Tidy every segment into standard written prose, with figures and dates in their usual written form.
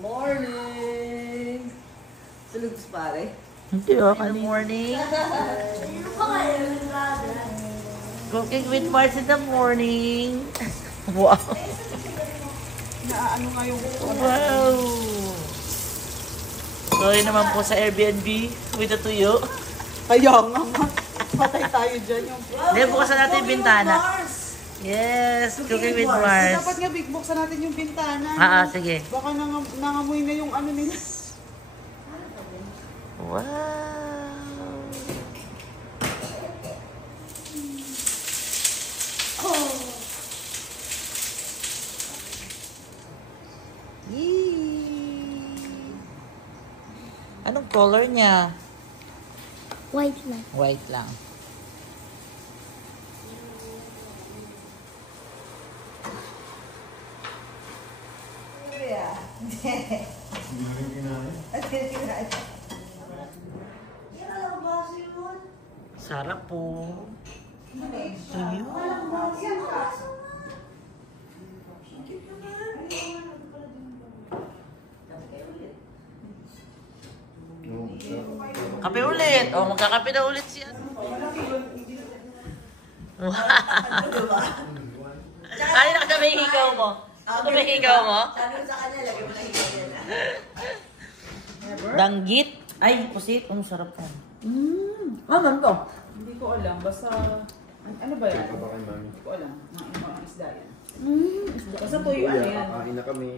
Morning! Tulog si pare? Hindi good morning. Cooking with Mars in the morning. Wow. Ano nga yung... Wow. So yun naman po sa Airbnb with the tuyo. Kaya nga. Patay tayo dyan yung... Hindi, bukasan natin yung bintana. Yes, cooking with Mars. Dapat nga big buksan natin yung bintana. Sige. Baka nangamoy na yung ano nila. Wow. Anong color niya? White lang. White lang. Sarap po. Tuyo. Kape ulit. O, magkakape na ulit siya. Wow. Ay, nakasama yung hikaw mo. Ano ba yung hikaw mo? Sabi ko sa kanya, lagay mo na hikaw nila. Danggit. Ay, pusit. Ang sarap ka. Ano to? Hindi ko alam. Basta... Ano ba yan? Hindi ko alam. Ang isda yan. Basta tuyo ano yan? Kakain na kami.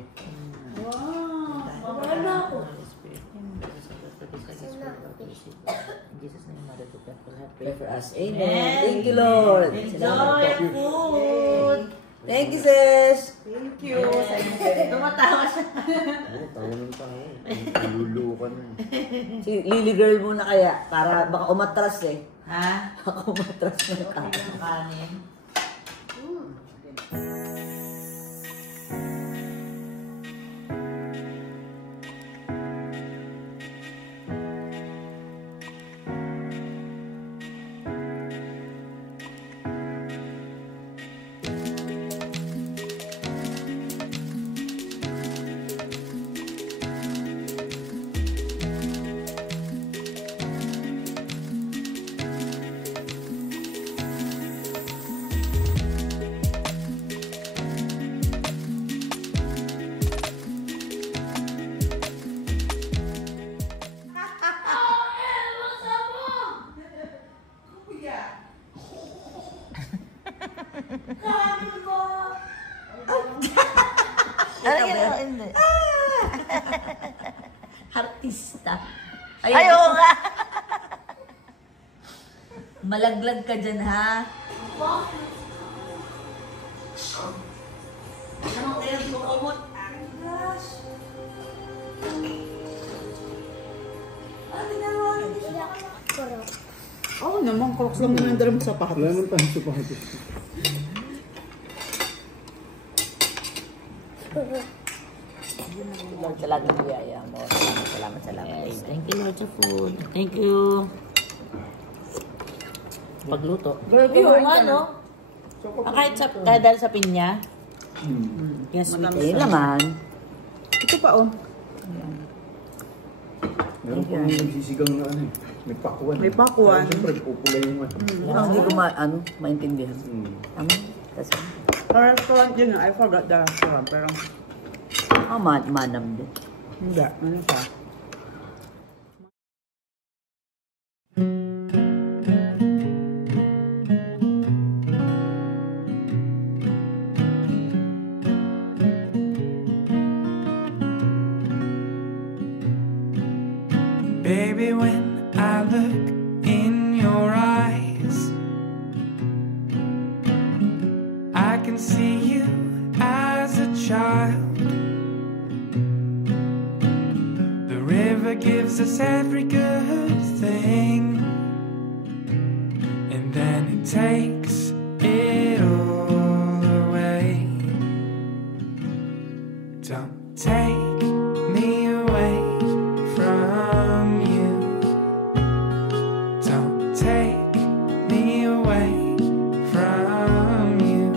Wow! Mabahal na ako. Pray for us. Amen. Thank you, Lord. Enjoy your food. Thank you, sis. Thank you. Tumatawa siya. Oo, tawa ng tao. Lulukan na. Si Lily girl muna kaya, para baka umatras eh. Ha? Baka umatras ng kain. Kanin. Ano ginawa? Hindi. Artista. Ayaw nga. Malaglag ka dyan, ha? Oo naman, crocs lang naman yung dalam sa pahatos. Wala naman tayo sa pahatos. Lord, salamat ng biyaya mo. Salamat. Yes, thank you Lord sa food. Thank you. Pagluto. Yung ano? Kahit dahil sa pinya. Yes, sweet. Eh naman. Ito pa oh. Meron pa mga nagsisigang na ano eh. May pakwan. May pakwan. Siyempre, pupula yung ano. Hindi ko maintindihan. Tama? Kasi, Restaurant yun, I forgot the restaurant. Pero, manam din. hindi. Ano siya? Baby, when I look in your eyes, I can see you as a child. The river gives us every good thing, and then it takes it all away. Don't take me away from you. Don't take me away from you.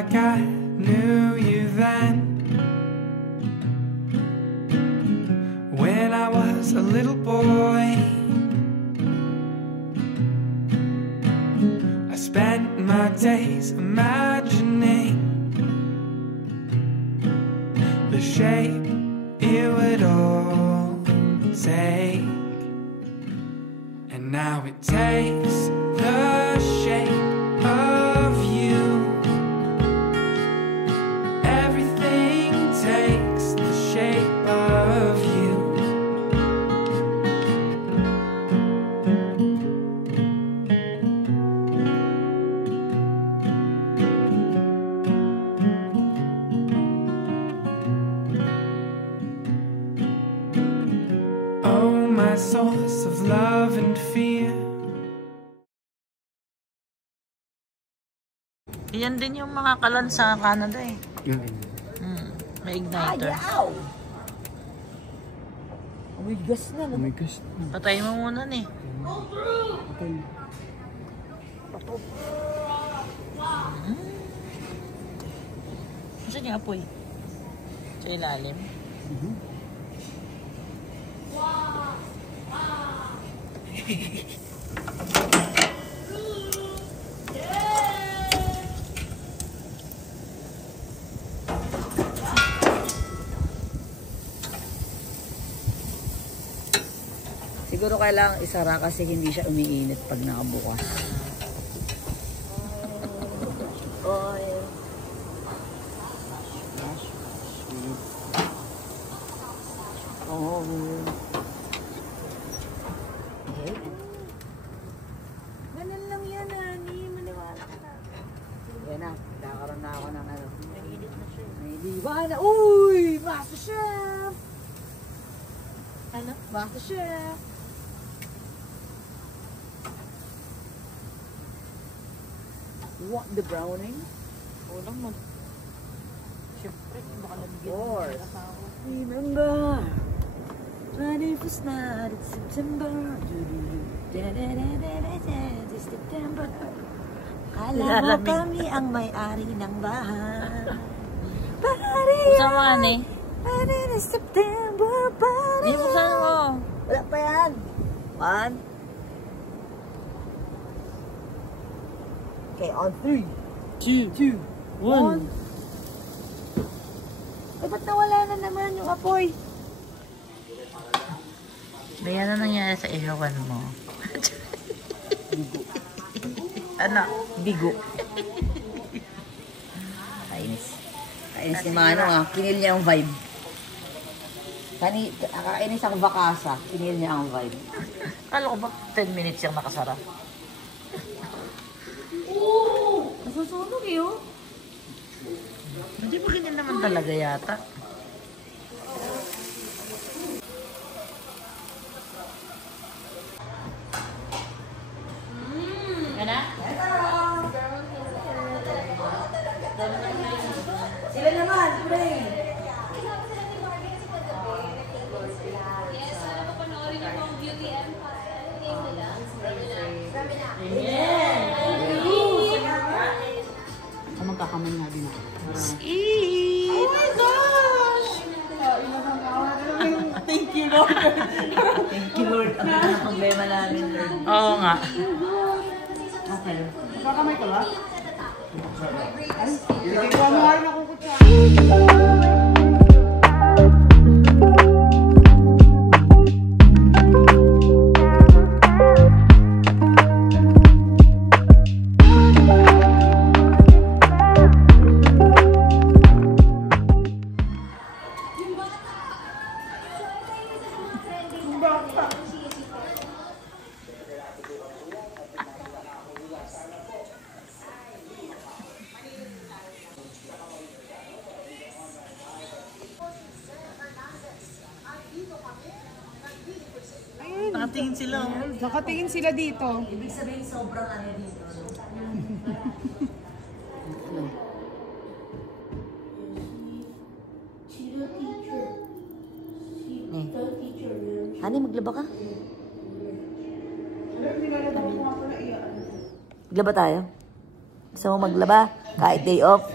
like I knew you then. When I was a little boy, I spent my days imagining the shape it would all take. And now it takes the shape of you. Everything takes the shape of you. Oh, my source of love and fear. Yan din yung mga kalan sa Canada eh. May igniter. Ayaw! May gas na. Oh my gosh. Patayin mo muna ni. Saan yung apoy? Sa ilalim? Siguro kailangang isara kasi hindi siya umiinit pag nakabukas. Oil. Oh. Okay. Ganun lang yan, honey. Maniwala ka na. Yan na. Nakaroon na ako ng ano. Mainit na siya. May na. Uy! Master Chef! Ano? Master Chef! What the browning? Ulang mo. Siyempre, baka nabigyan Of course. Remember, 21st night of September. September. Kala mo kami ang may-ari ng bahay. Buksan mo nga eh. September. Hindi, buksan mo. Wala pa yan. 1. Okay, on 3, 2, 1. Eh, ba't nawala na naman yung apoy? May ano nangyari sa ihawan mo? Ano? Bigo. Kainis. Kainis ni Mano ah. Kinil niya ang vibe. Kainis ang vakasa. Kinil niya ang vibe. Kala ko ba 10 minutes yung nakasara? Nasusunog eh oh. Hindi ba ganyan naman talaga yata? Ano? Sila naman, pre. Yes, papanoorin niyo po ang Beauty Empire. Name nila? Magkakaman nga din ako. Oh my gosh! Thank you, Lord. Thank you, Lord. Ang mga problema namin, Lord. Oo nga. Okay. Magkakamay ka ba? Ay, sige ko ano nga rin akong kutsara. Nakatingin sila. Nakatingin sila dito. Ibig sabihin, sobrang ano dito. Hani, maglaba ka? Maglaba tayo? Gusto mo maglaba? Kahit day off?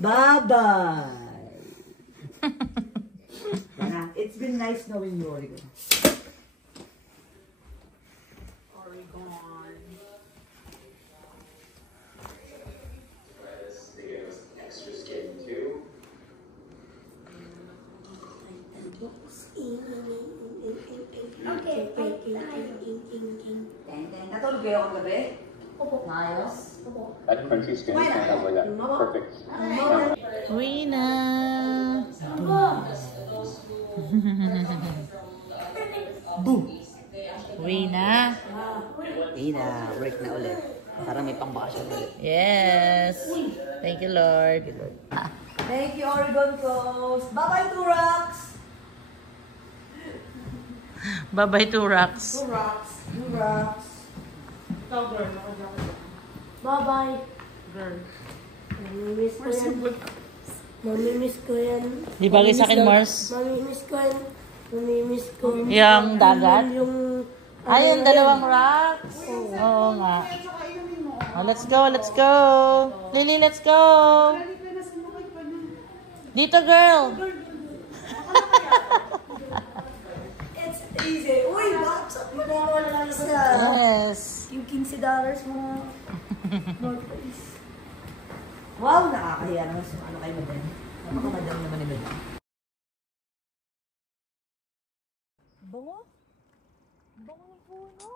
Bye-bye. It's been nice knowing you, Oregon. Natulog kayo ang gabi? Opo. Maayos? Opo. At crunchy skin, wala. Perfect. Uwi na. Boom! Uwi na. Hindi na, break na ulit. Parang may pang-bakasyon ulit. Yes. Thank you, Lord. Thank you, Oregon Coast. Bye-bye, Turax! Bye-bye, Turax. Turax. Turax. Ikaw, girl. Nakadyan ko. Bye-bye. Girl. Mamimiss ko yan. Mamimiss ko yan. Di bagay sa akin, Mars? Mamimiss ko yan. Mamimiss ko. Yung dagat? Yung... Ayun, dalawang rocks. Oo nga. Oh, let's go, let's go. Lily, let's go. Dito, girl. It's easy. Uy, bakit mo na wala sa... Yes. Yung $15 mo. More place. Wow, nakakahiya naman sa ano kay Madam. Napaka-madam naman ni Madam. Bango? Bango ng puno.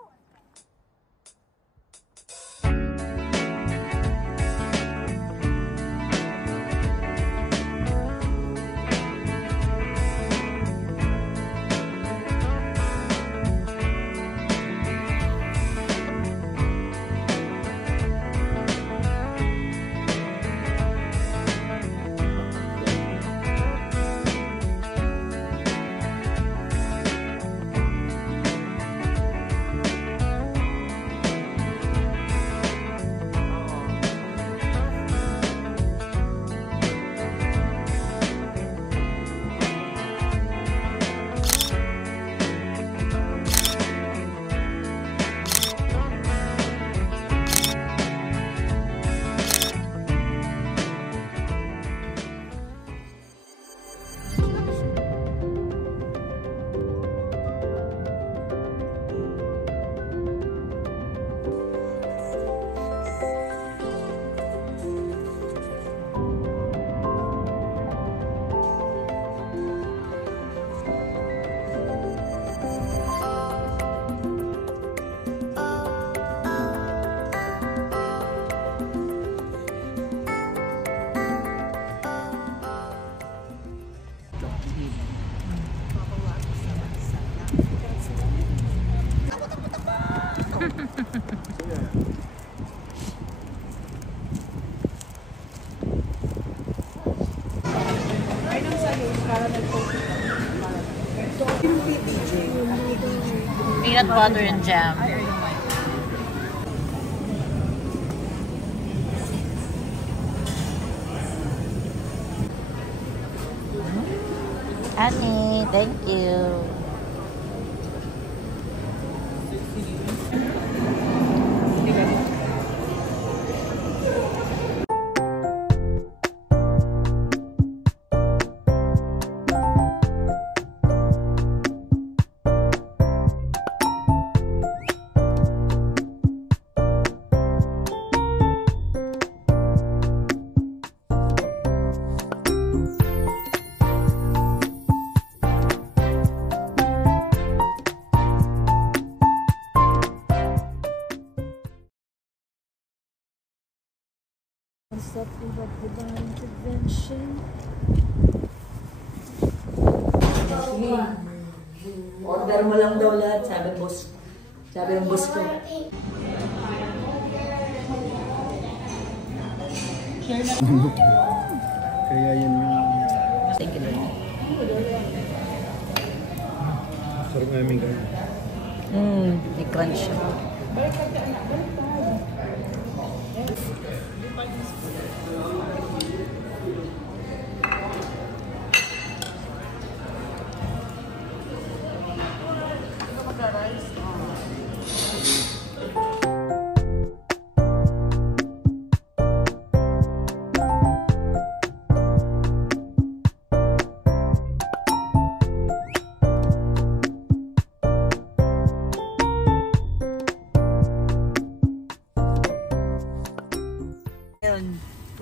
Peanut butter and jam. Annie, thank you. Stop iba't ibang intervention. Order mo lang daw lahat, sabi boss. Sabi ng boss ko. Kaya yun yung... Thank you, Lord. Sarap namin ganun. I-crunch siya.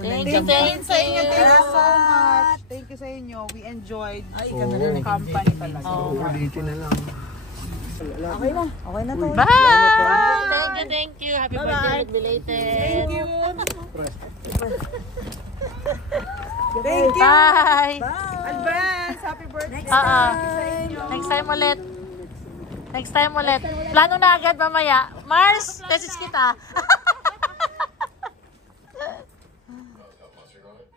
Thank you sa inyo. Thank you so much. Thank you sa inyo. We enjoyed the company talaga. Ulitin na lang. Okay na. Okay na to. Bye! Thank you. Happy birthday, belated. Thank you. Thank you. Bye! Advance. Happy birthday. Next time ulit. Next time ulit. Plano na agad mamaya. Mars, tesis kita.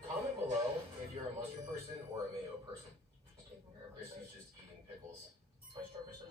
Comment below if you're a mustard person or a mayo person. This is just eating pickles. My starfish